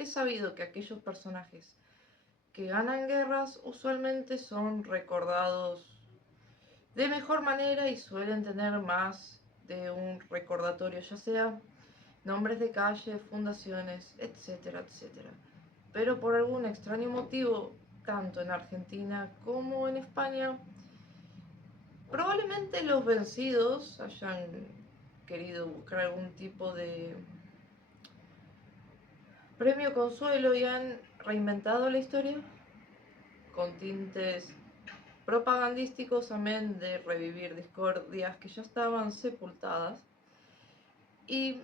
Es sabido que aquellos personajes que ganan guerras usualmente son recordados de mejor manera y suelen tener más de un recordatorio, ya sea nombres de calles, fundaciones, etcétera, etcétera. Pero por algún extraño motivo, tanto en Argentina como en España, probablemente los vencidos hayan querido buscar algún tipo de premio consuelo y han reinventado la historia con tintes propagandísticos, amén de revivir discordias que ya estaban sepultadas, y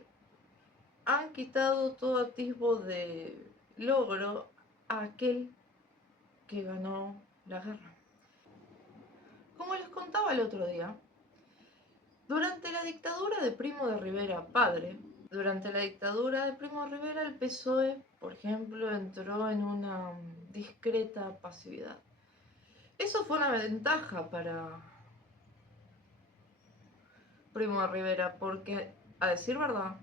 han quitado todo atisbo de logro a aquel que ganó la guerra. Como les contaba el otro día, durante la dictadura de Primo de Rivera padre, durante la dictadura de Primo de Rivera el PSOE, por ejemplo, entró en una discreta pasividad. Eso fue una ventaja para Primo de Rivera porque, a decir verdad,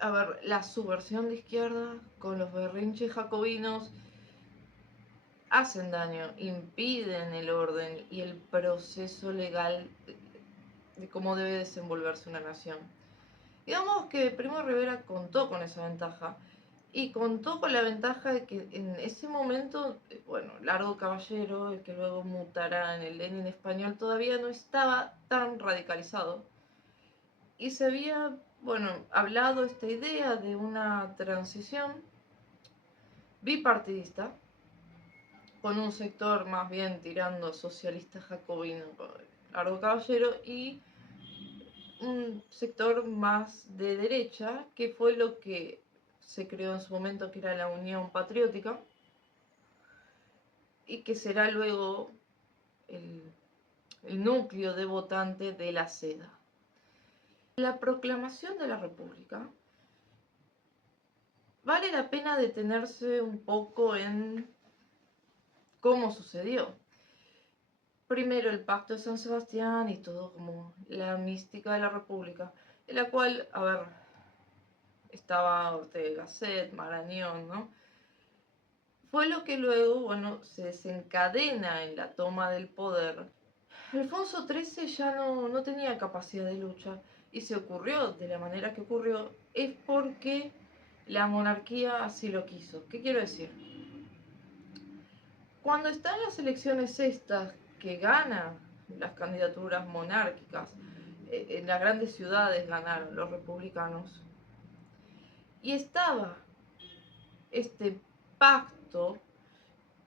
a ver, la subversión de izquierda con los berrinches jacobinos hacen daño, impiden el orden y el proceso legal de cómo debe desenvolverse una nación. Digamos que Primo de Rivera contó con esa ventaja y contó con la ventaja de que en ese momento, bueno, Largo Caballero, el que luego mutará en el Lenin español, todavía no estaba tan radicalizado y se había, bueno, hablado esta idea de una transición bipartidista con un sector más bien tirando socialista jacobino, Largo Caballero, y un sector más de derecha, que fue lo que se creó en su momento, que era la Unión Patriótica, y que será luego el, el núcleo de votante de la SEDA. La proclamación de la República, vale la pena detenerse un poco en cómo sucedió. Primero el Pacto de San Sebastián y todo como la mística de la República, en la cual, a ver, estaba Ortega Gasset, Marañón, ¿no? Fue lo que luego, bueno, se desencadena en la toma del poder. Alfonso XIII ya no tenía capacidad de lucha y se ocurrió de la manera que ocurrió es porque la monarquía así lo quiso. ¿Qué quiero decir? Cuando están las elecciones estas que ganan las candidaturas monárquicas, en las grandes ciudades ganaron los republicanos, y estaba este pacto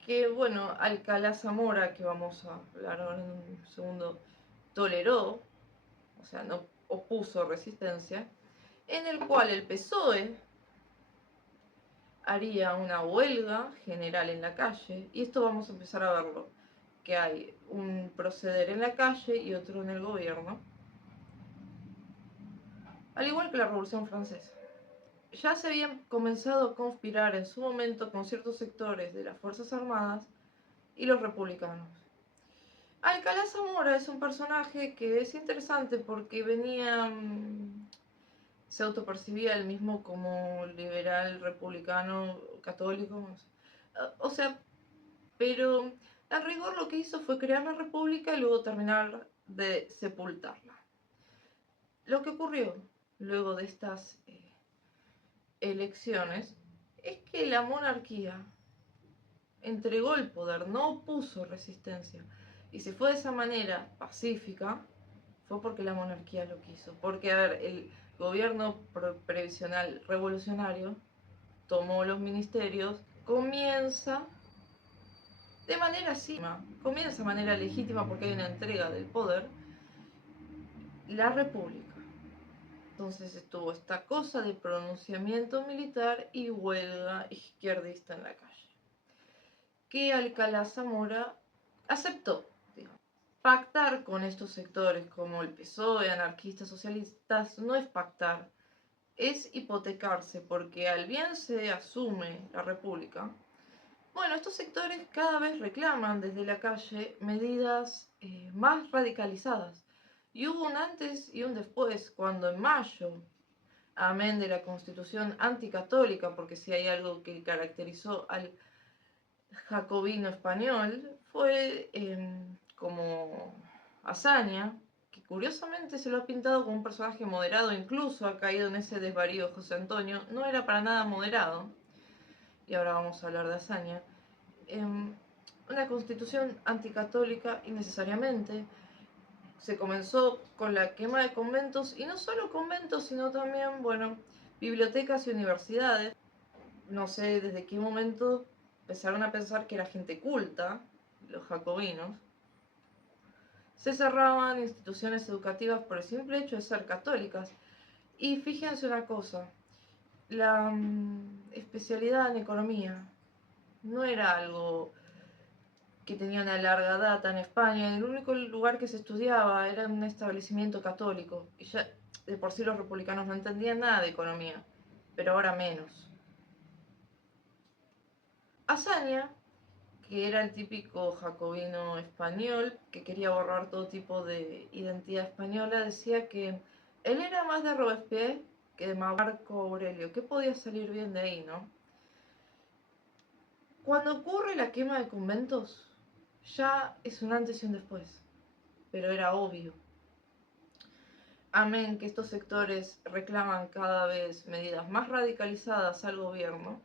que, bueno, Alcalá Zamora, que vamos a hablar ahora en un segundo, toleró, o sea, no opuso resistencia, en el cual el PSOE haría una huelga general en la calle, y esto vamos a empezar a verlo, que hay un proceder en la calle y otro en el gobierno, al igual que la Revolución Francesa. Ya se habían comenzado a conspirar en su momento con ciertos sectores de las Fuerzas Armadas y los republicanos. Alcalá Zamora es un personaje que es interesante porque venía, se autopercibía él mismo como liberal, republicano, católico, o sea, pero en rigor lo que hizo fue crear la república y luego terminar de sepultarla. Lo que ocurrió luego de estas elecciones es que la monarquía entregó el poder, no opuso resistencia. Y si fue de esa manera pacífica, fue porque la monarquía lo quiso. Porque, a ver, el gobierno previsional revolucionario tomó los ministerios, comienza de manera legítima porque hay una entrega del poder, la república. Entonces estuvo esta cosa de pronunciamiento militar y huelga izquierdista en la calle, que Alcalá Zamora aceptó. Digamos. Pactar con estos sectores como el PSOE, anarquistas, socialistas, no es pactar, es hipotecarse, porque al bien se asume la república, bueno, estos sectores cada vez reclaman desde la calle medidas más radicalizadas. Y hubo un antes y un después, cuando en mayo amén de la constitución anticatólica, porque si hay algo que caracterizó al jacobino español, fue como Azaña, que curiosamente se lo ha pintado como un personaje moderado, incluso ha caído en ese desvarío José Antonio, no era para nada moderado, y ahora vamos a hablar de Azaña. Una constitución anticatólica innecesariamente. Se comenzó con la quema de conventos, y no solo conventos, sino también, bueno, bibliotecas y universidades. No sé desde qué momento empezaron a pensar que era gente culta, los jacobinos. Se cerraban instituciones educativas por el simple hecho de ser católicas. Y fíjense una cosa, la especialidad en economía no era algo que tenía una larga data en España. El único lugar que se estudiaba era un establecimiento católico. Y ya de por sí los republicanos no entendían nada de economía, pero ahora menos. Azaña, que era el típico jacobino español que quería borrar todo tipo de identidad española, decía que él era más de Robespierre que de Marco Aurelio. ¿Qué podía salir bien de ahí, no? Cuando ocurre la quema de conventos, ya es un antes y un después, pero era obvio. Amén que estos sectores reclaman cada vez medidas más radicalizadas al gobierno.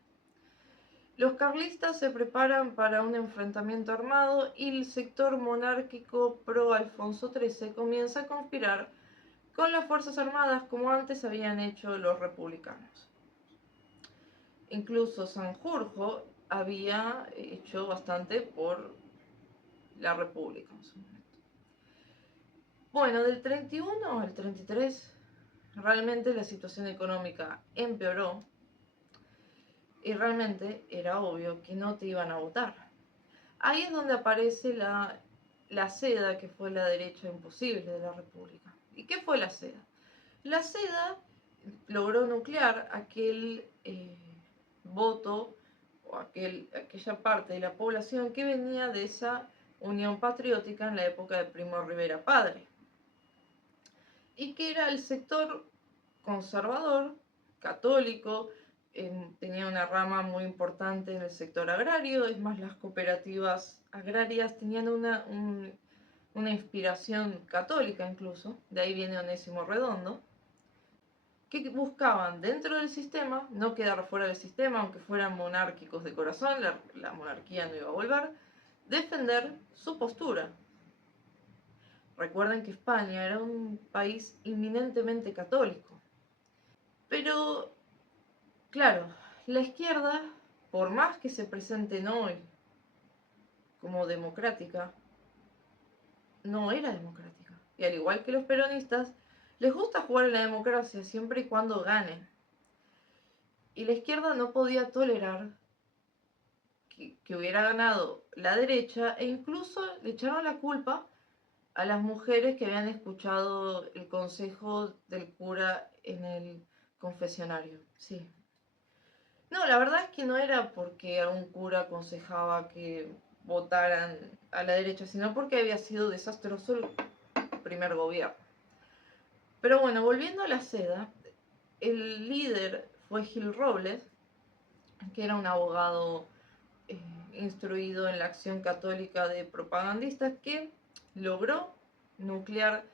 Los carlistas se preparan para un enfrentamiento armado y el sector monárquico pro Alfonso XIII comienza a conspirar con las Fuerzas Armadas como antes habían hecho los republicanos. Incluso Sanjurjo había hecho bastante por la República en su momento. Bueno, del 31 al 33 realmente la situación económica empeoró y realmente era obvio que no te iban a votar. Ahí es donde aparece la seda, que fue la derecha imposible de la República. ¿Y qué fue la seda? La seda logró nuclear aquel voto o aquella parte de la población que venía de esa unión patriótica en la época de Primo Rivera Padre, y que era el sector conservador, católico. Tenía una rama muy importante en el sector agrario. Es más, las cooperativas agrarias tenían una inspiración católica incluso, de ahí viene Onésimo Redondo, que buscaban dentro del sistema, no quedar fuera del sistema, aunque fueran monárquicos de corazón, la monarquía no iba a volver, defender su postura. Recuerden que España era un país eminentemente católico. Pero, claro, la izquierda, por más que se presenten hoy como democrática, no era democrática. Y al igual que los peronistas, les gusta jugar en la democracia siempre y cuando ganen. Y la izquierda no podía tolerar que hubiera ganado la derecha, e incluso le echaron la culpa a las mujeres que habían escuchado el consejo del cura en el confesionario. Sí. No, la verdad es que no era porque algún cura aconsejaba que votaran a la derecha, sino porque había sido desastroso el primer gobierno. Pero bueno, volviendo a la seda, el líder fue Gil Robles, que era un abogado instruido en la acción católica de propagandistas, que logró nuclear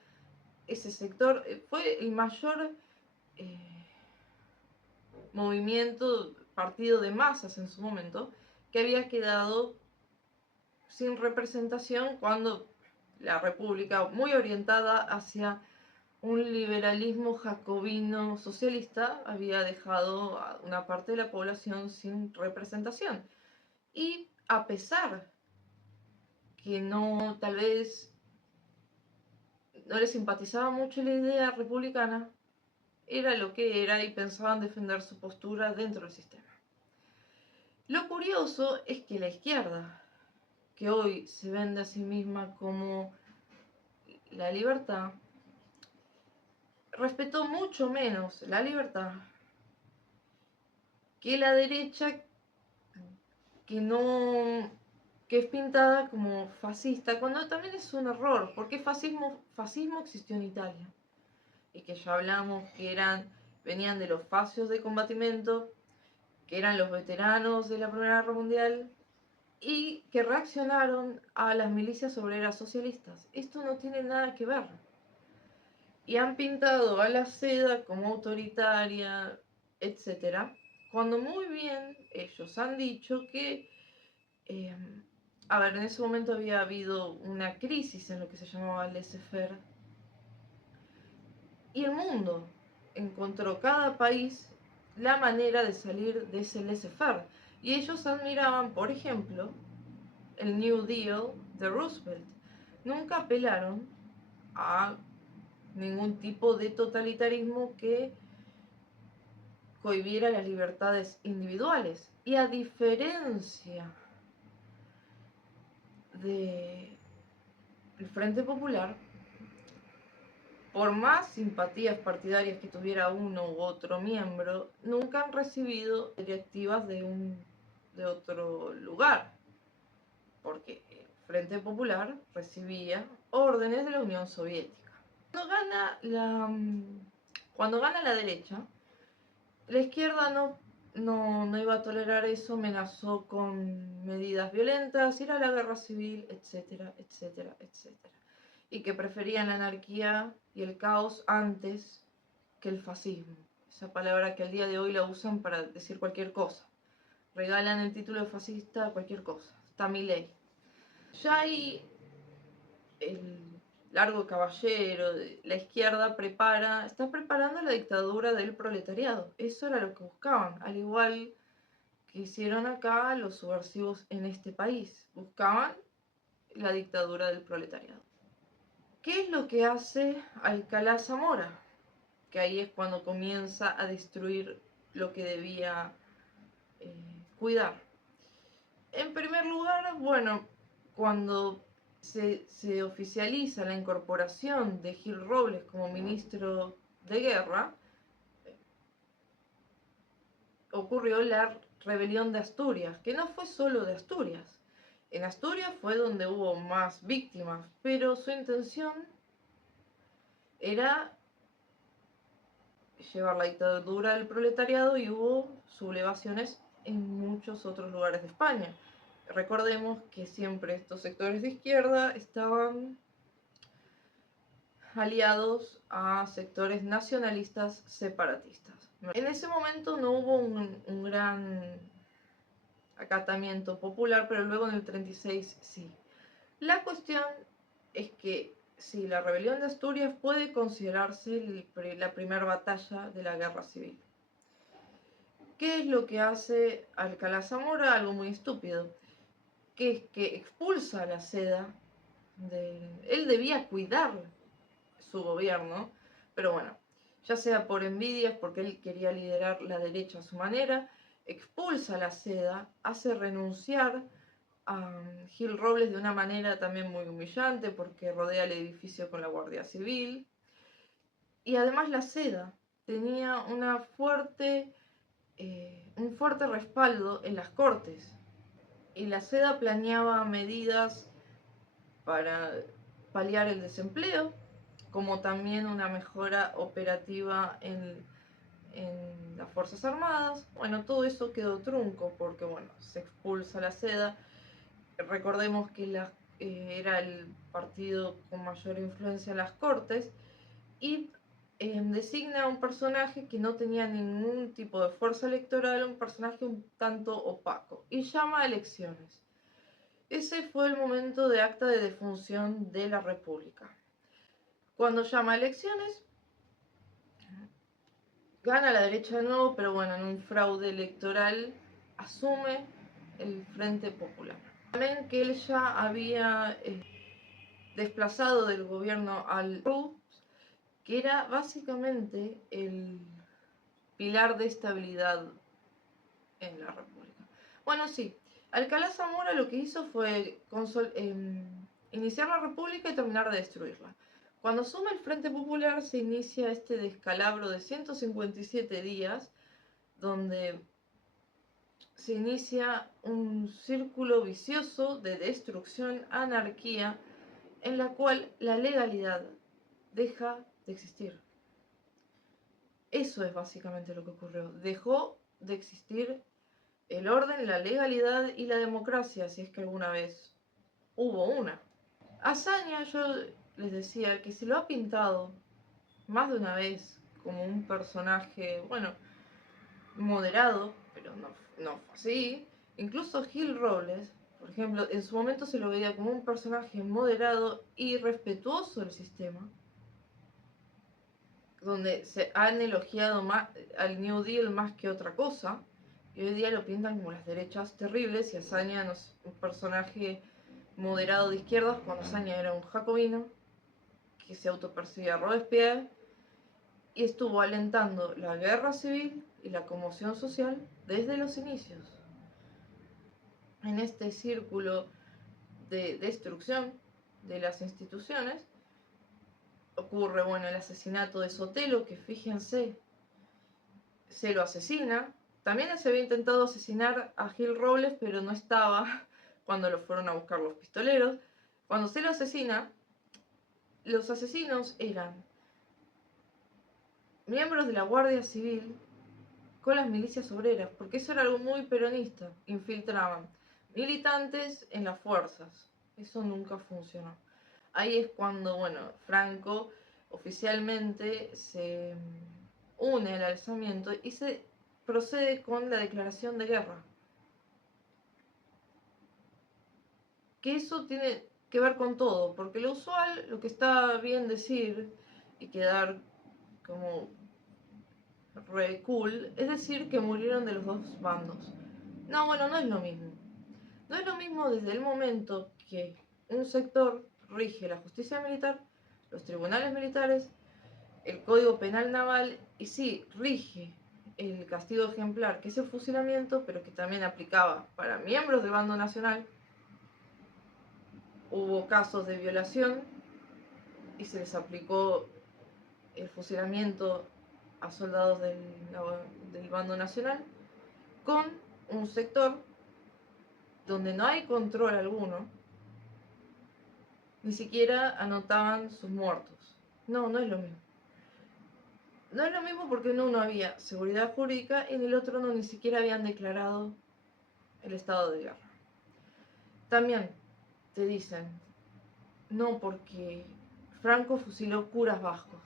ese sector. Fue el mayor movimiento, partido de masas en su momento, que había quedado sin representación cuando la República, muy orientada hacia un liberalismo jacobino socialista, había dejado a una parte de la población sin representación. Y a pesar que no, tal vez no les simpatizaba mucho la idea republicana, era lo que era y pensaban defender su postura dentro del sistema. Lo curioso es que la izquierda, que hoy se vende a sí misma como la libertad, respetó mucho menos la libertad que la derecha, que no, que es pintada como fascista, cuando también es un error, porque fascismo existió en Italia, y que ya hablamos que eran venían de los facios de combatimiento, que eran los veteranos de la Primera Guerra Mundial, y que reaccionaron a las milicias obreras socialistas. Esto no tiene nada que ver. Y han pintado a la seda como autoritaria, etc. Cuando muy bien ellos han dicho que, a ver, en ese momento había habido una crisis en lo que se llamaba el laissez-faire. Y el mundo encontró cada país la manera de salir de ese laissez-faire. Y ellos admiraban, por ejemplo, el New Deal de Roosevelt. Nunca apelaron a ningún tipo de totalitarismo que cohibiera las libertades individuales. Y a diferencia del Frente Popular, por más simpatías partidarias que tuviera uno u otro miembro, nunca han recibido directivas de otro lugar, porque el Frente Popular recibía órdenes de la Unión Soviética. Cuando gana la derecha, la izquierda no iba a tolerar eso, amenazó con medidas violentas, ir a la guerra civil, etcétera, etcétera, etcétera. Y que preferían la anarquía y el caos antes que el fascismo. Esa palabra que al día de hoy la usan para decir cualquier cosa. Regalan el título de fascista a cualquier cosa. Está Milei. Ya hay el largo caballero de la izquierda está preparando la dictadura del proletariado. Eso era lo que buscaban, al igual que hicieron acá los subversivos en este país. Buscaban la dictadura del proletariado. ¿Qué es lo que hace Alcalá Zamora? Que ahí es cuando comienza a destruir lo que debía cuidar. En primer lugar, bueno, cuando se oficializa la incorporación de Gil Robles como ministro de Guerra, ocurrió la rebelión de Asturias, que no fue solo de Asturias. En Asturias fue donde hubo más víctimas, pero su intención era llevar la dictadura del proletariado y hubo sublevaciones en muchos otros lugares de España. Recordemos que siempre estos sectores de izquierda estaban aliados a sectores nacionalistas separatistas. En ese momento no hubo un gran acatamiento popular, pero luego en el 36 sí. La cuestión es que sí, la rebelión de Asturias puede considerarse la primera batalla de la guerra civil. ¿Qué es lo que hace Alcalá Zamora? Algo muy estúpido, que es que expulsa a la seda. Él debía cuidar su gobierno, pero bueno, ya sea por envidias, porque él quería liderar la derecha a su manera, expulsa a la seda, hace renunciar a Gil Robles de una manera también muy humillante, porque rodea el edificio con la Guardia Civil. Y además la seda tenía un fuerte respaldo en las Cortes. Y la seda planeaba medidas para paliar el desempleo, como también una mejora operativa en las Fuerzas Armadas. Bueno, todo eso quedó trunco porque, bueno, se expulsa la seda. Recordemos que era el partido con mayor influencia en las Cortes y designa a un personaje que no tenía ningún tipo de fuerza electoral, un personaje un tanto opaco, y llama a elecciones. Ese fue el momento de acta de defunción de la República. Cuando llama a elecciones, gana la derecha de nuevo, pero bueno, en un fraude electoral asume el Frente Popular. También que él ya había desplazado del gobierno al RU, que era básicamente el pilar de estabilidad en la República. Bueno, sí, Alcalá Zamora lo que hizo fue iniciar la República y terminar de destruirla. Cuando asume el Frente Popular se inicia este descalabro de 157 días, donde se inicia un círculo vicioso de destrucción, anarquía, en la cual la legalidad deja de existir. Eso es básicamente lo que ocurrió. Dejó de existir el orden, la legalidad y la democracia, si es que alguna vez hubo una. Azaña, yo les decía que se lo ha pintado más de una vez como un personaje, bueno, moderado, pero no fue así. Incluso Gil Robles, por ejemplo, en su momento se lo veía como un personaje moderado y respetuoso del sistema, donde se han elogiado más al New Deal más que otra cosa, y hoy día lo pintan como las derechas terribles, y Azaña no es un personaje moderado de izquierdas, cuando Azaña era un jacobino que se autopercibía Robespierre y estuvo alentando la guerra civil y la conmoción social desde los inicios. En este círculo de destrucción de las instituciones ocurre, bueno, el asesinato de Sotelo, que fíjense, se lo asesina. También se había intentado asesinar a Gil Robles, pero no estaba cuando lo fueron a buscar los pistoleros. Cuando se lo asesina, los asesinos eran miembros de la Guardia Civil con las milicias obreras, porque eso era algo muy peronista. Infiltraban militantes en las fuerzas. Eso nunca funcionó. Ahí es cuando, bueno, Franco oficialmente se une al alzamiento y se procede con la declaración de guerra. Que eso tiene que ver con todo, porque lo usual, lo que está bien decir y quedar como re cool, es decir que murieron de los dos bandos. No, bueno, no es lo mismo. No es lo mismo desde el momento que un sector rige la justicia militar, los tribunales militares, el Código Penal Naval y sí, rige el castigo ejemplar, que es el fusilamiento, pero que también aplicaba para miembros del bando nacional. Hubo casos de violación y se les aplicó el fusilamiento a soldados del bando nacional, con un sector donde no hay control alguno, ni siquiera anotaban sus muertos. No, no es lo mismo. No es lo mismo porque en uno había seguridad jurídica y en el otro no, ni siquiera habían declarado el estado de guerra. También te dicen, no, porque Franco fusiló curas vascos.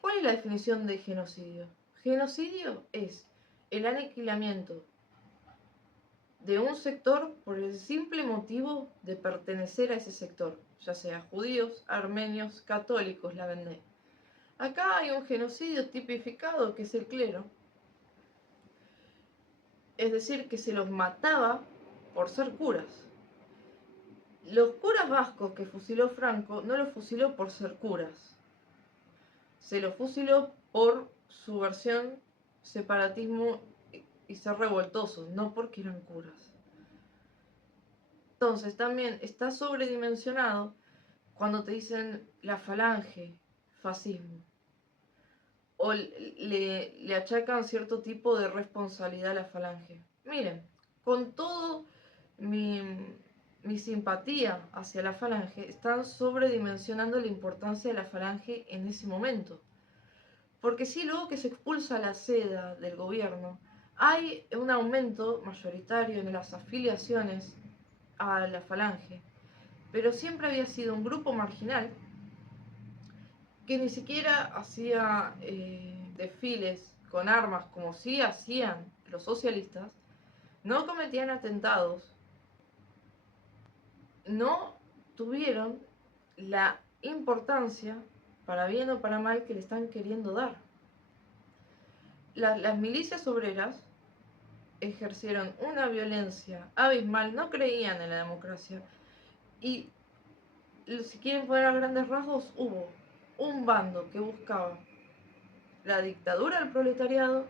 ¿Cuál es la definición de genocidio? Genocidio es el aniquilamiento de un sector por el simple motivo de pertenecer a ese sector, ya sea judíos, armenios, católicos, la vendé. Acá hay un genocidio tipificado que es el clero, es decir, que se los mataba por ser curas. Los curas vascos que fusiló Franco no los fusiló por ser curas, se los fusiló por su versión separatismo y ser revoltosos, no porque eran curas. Entonces también está sobredimensionado cuando te dicen la falange, fascismo, o le achacan cierto tipo de responsabilidad a la falange. Miren, con todo mi simpatía hacia la falange, están sobredimensionando la importancia de la falange en ese momento. Porque sí, luego que se expulsa la seda del gobierno, hay un aumento mayoritario en las afiliaciones a la falange, pero siempre había sido un grupo marginal que ni siquiera hacía desfiles con armas como sí hacían los socialistas, no cometían atentados, no tuvieron la importancia, para bien o para mal, que le están queriendo dar. Las milicias obreras ejercieron una violencia abismal, no creían en la democracia y, si quieren poner a grandes rasgos, hubo un bando que buscaba la dictadura del proletariado,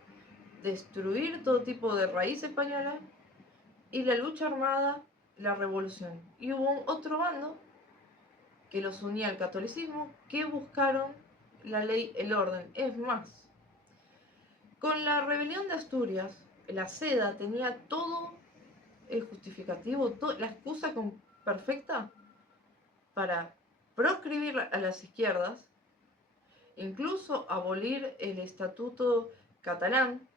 destruir todo tipo de raíz española y la lucha armada, la revolución. Y hubo otro bando que los unía al catolicismo, que buscaron la ley, el orden. Es más, con la rebelión de Asturias, la seda tenía todo el justificativo, la excusa perfecta para proscribir a las izquierdas incluso abolir el estatuto catalán,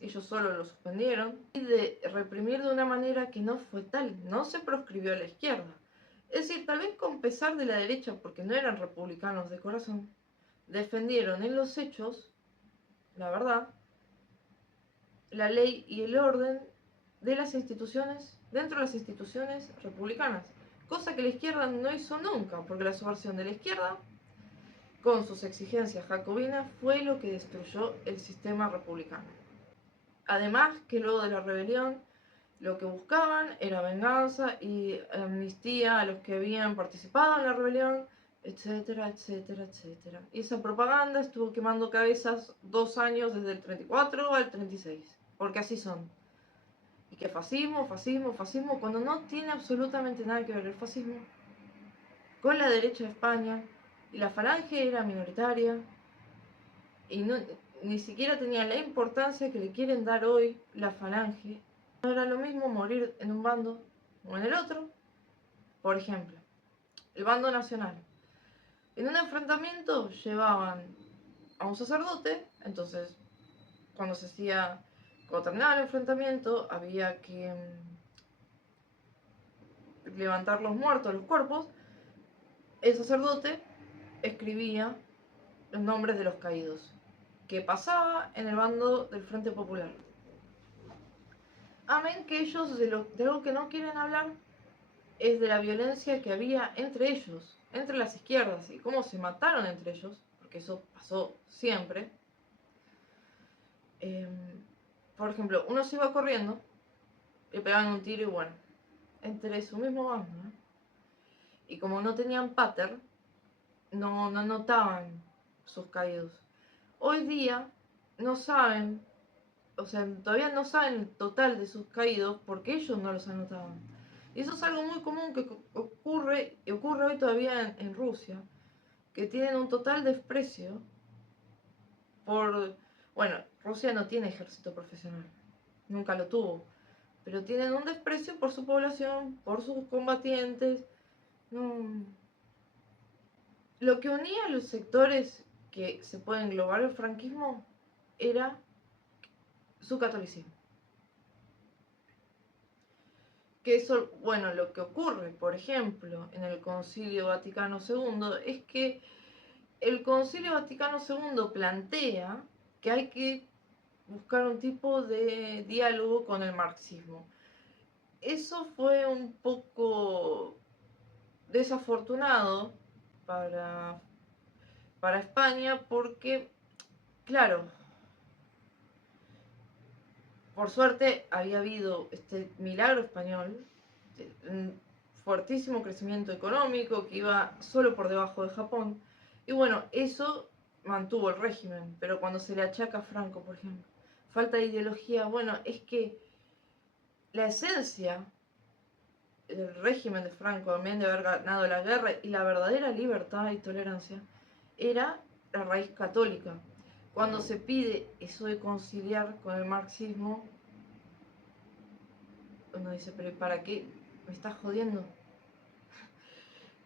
ellos solo lo suspendieron, y de reprimir de una manera que no fue tal, no se proscribió a la izquierda. Es decir, tal vez con pesar de la derecha, porque no eran republicanos de corazón, defendieron en los hechos, la verdad, la ley y el orden de las instituciones, dentro de las instituciones republicanas, cosa que la izquierda no hizo nunca, porque la subversión de la izquierda, con sus exigencias jacobinas, fue lo que destruyó el sistema republicano. Además que luego de la rebelión, lo que buscaban era venganza y amnistía a los que habían participado en la rebelión, etcétera, etcétera, etcétera. Y esa propaganda estuvo quemando cabezas 2 años, desde el 34 al 36, porque así son. Y que fascismo, fascismo, fascismo, cuando no tiene absolutamente nada que ver el fascismo con la derecha de España, y la falange era minoritaria, y no, ni siquiera tenía la importancia que le quieren dar hoy la falange. No era lo mismo morir en un bando o en el otro. Por ejemplo, el bando nacional. En un enfrentamiento llevaban a un sacerdote, entonces cuando terminaba el enfrentamiento había que levantar los muertos, los cuerpos. El sacerdote escribía los nombres de los caídos, que pasaba en el bando del Frente Popular. Amén que ellos de algo que no quieren hablar es de la violencia que había entre ellos, entre las izquierdas, y cómo se mataron entre ellos, porque eso pasó siempre. Por ejemplo, uno se iba corriendo, le pegaban un tiro y bueno, entre su mismo bando, ¿no? Y como no tenían pater, no notaban sus caídos. Hoy día no saben, o sea, todavía no saben el total de sus caídos porque ellos no los anotaban. Y eso es algo muy común que ocurre hoy todavía en Rusia, que tienen un total desprecio por... Bueno, Rusia no tiene ejército profesional, nunca lo tuvo, pero tienen un desprecio por su población, por sus combatientes. No. Lo que unía a los sectores que se puede englobar el franquismo era su catolicismo. Que eso, bueno, lo que ocurre, por ejemplo, en el Concilio Vaticano II es que el Concilio Vaticano II plantea que hay que buscar un tipo de diálogo con el marxismo. Eso fue un poco desafortunado para España porque, claro, por suerte había habido este milagro español, un fuertísimo crecimiento económico que iba solo por debajo de Japón. Y bueno, eso mantuvo el régimen, pero cuando se le achaca a Franco, por ejemplo, falta de ideología, bueno, es que la esencia del régimen de Franco, también de haber ganado la guerra y la verdadera libertad y tolerancia, era la raíz católica. Cuando se pide eso de conciliar con el marxismo, uno dice, pero ¿para qué? ¿Me estás jodiendo?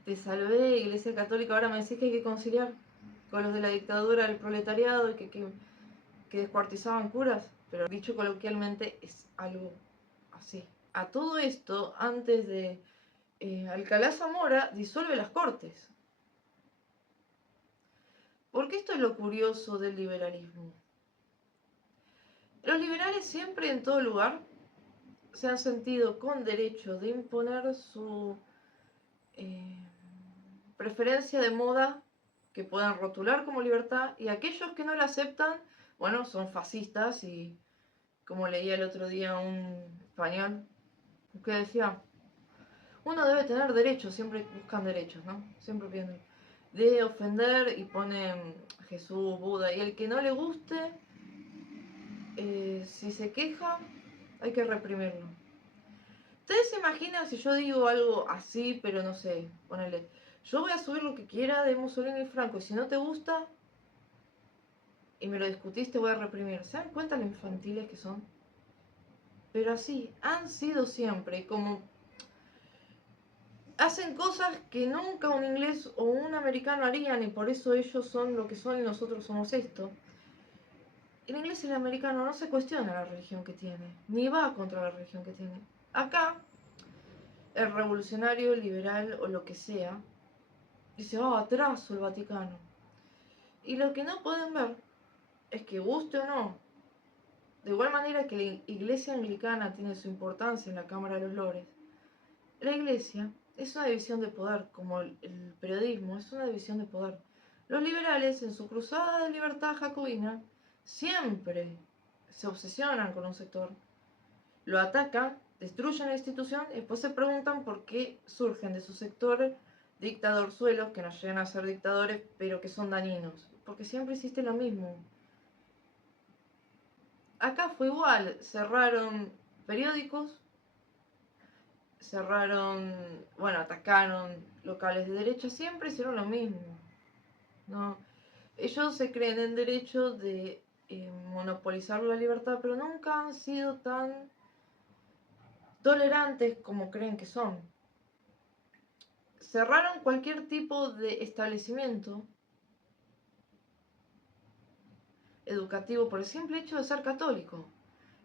Te salvé, Iglesia Católica, ahora me decís que hay que conciliar con los de la dictadura del proletariado y que descuartizaban curas. Pero dicho coloquialmente, es algo así. A todo esto, antes de Alcalá Zamora disuelve las Cortes. Porque esto es lo curioso del liberalismo. Los liberales siempre, en todo lugar, se han sentido con derecho de imponer su preferencia de moda que puedan rotular como libertad, y aquellos que no la aceptan, bueno, son fascistas. Y como leía el otro día un español que decía, uno debe tener derechos, siempre buscan derechos, ¿no? Siempre piden de ofender y ponen Jesús, Buda, y el que no le guste, si se queja, hay que reprimirlo. ¿Ustedes se imaginan si yo digo algo así, pero no sé, ponele, yo voy a subir lo que quiera de Mussolini y Franco, y si no te gusta y me lo discutís, te voy a reprimir? ¿Se dan cuenta lo infantiles que son? Pero así han sido siempre, como hacen cosas que nunca un inglés o un americano harían y por eso ellos son lo que son y nosotros somos esto. El inglés y el americano no se cuestiona la religión que tiene, ni va contra la religión que tiene. Acá, el revolucionario, liberal o lo que sea, dice, atraso el Vaticano. Y lo que no pueden ver es que, guste o no, de igual manera que la iglesia anglicana tiene su importancia en la Cámara de los Lores, la iglesia es una división de poder, como el periodismo es una división de poder. Los liberales, en su cruzada de libertad jacobina, siempre se obsesionan con un sector, lo atacan, destruyen la institución y después se preguntan por qué surgen de su sector dictadorzuelos que no llegan a ser dictadores, pero que son dañinos. Porque siempre existe lo mismo. Acá fue igual, cerraron periódicos, atacaron locales de derecha, siempre hicieron lo mismo, ¿no? Ellos se creen en derecho de monopolizar la libertad, pero nunca han sido tan tolerantes como creen que son. Cerraron cualquier tipo de establecimiento educativo por el simple hecho de ser católico.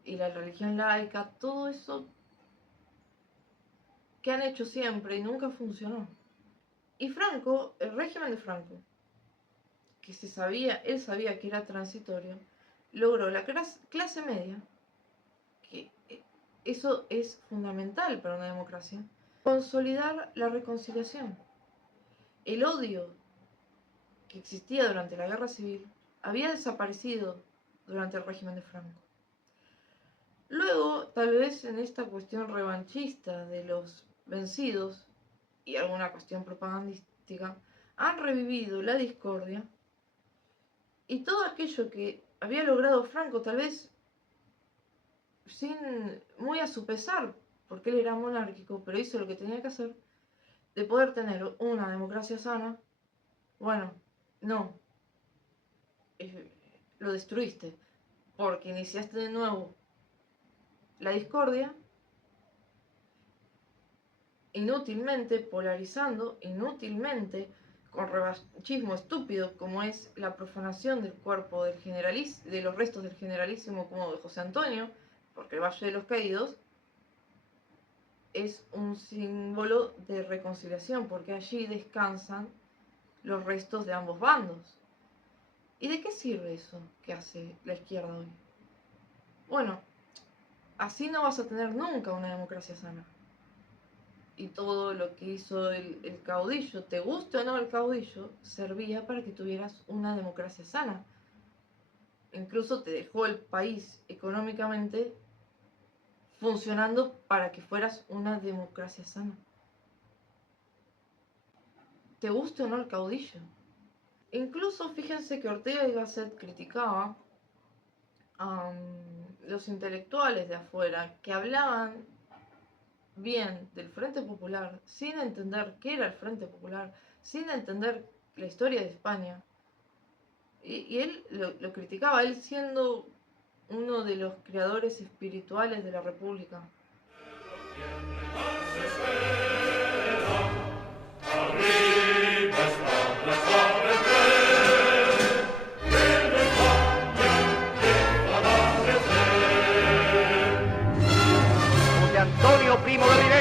Y la religión laica, todo eso que han hecho siempre y nunca funcionó. Y Franco, el régimen de Franco, que él sabía que era transitorio, logró la clase media, que eso es fundamental para una democracia, consolidar la reconciliación. El odio que existía durante la guerra civil había desaparecido durante el régimen de Franco. Luego, tal vez en esta cuestión revanchista de los vencidos y alguna cuestión propagandística, han revivido la discordia y todo aquello que había logrado Franco, tal vez muy a su pesar, porque él era monárquico, pero hizo lo que tenía que hacer, de poder tener una democracia sana. Bueno, no, lo destruiste, porque iniciaste de nuevo la discordia, inútilmente polarizando, inútilmente con revanchismo estúpido como es la profanación del cuerpo de los restos del generalísimo como de José Antonio, porque el Valle de los Caídos es un símbolo de reconciliación, porque allí descansan los restos de ambos bandos. ¿Y de qué sirve eso que hace la izquierda hoy? Bueno, así no vas a tener nunca una democracia sana. Y todo lo que hizo el caudillo, te guste o no el caudillo, servía para que tuvieras una democracia sana. Incluso te dejó el país económicamente funcionando para que fueras una democracia sana. Te guste o no el caudillo. Incluso fíjense que Ortega y Gasset criticaba a los intelectuales de afuera que hablaban bien del Frente Popular sin entender qué era el Frente Popular, sin entender la historia de España. Y él lo criticaba, él siendo uno de los creadores espirituales de la República. José Antonio Primo de Rivera.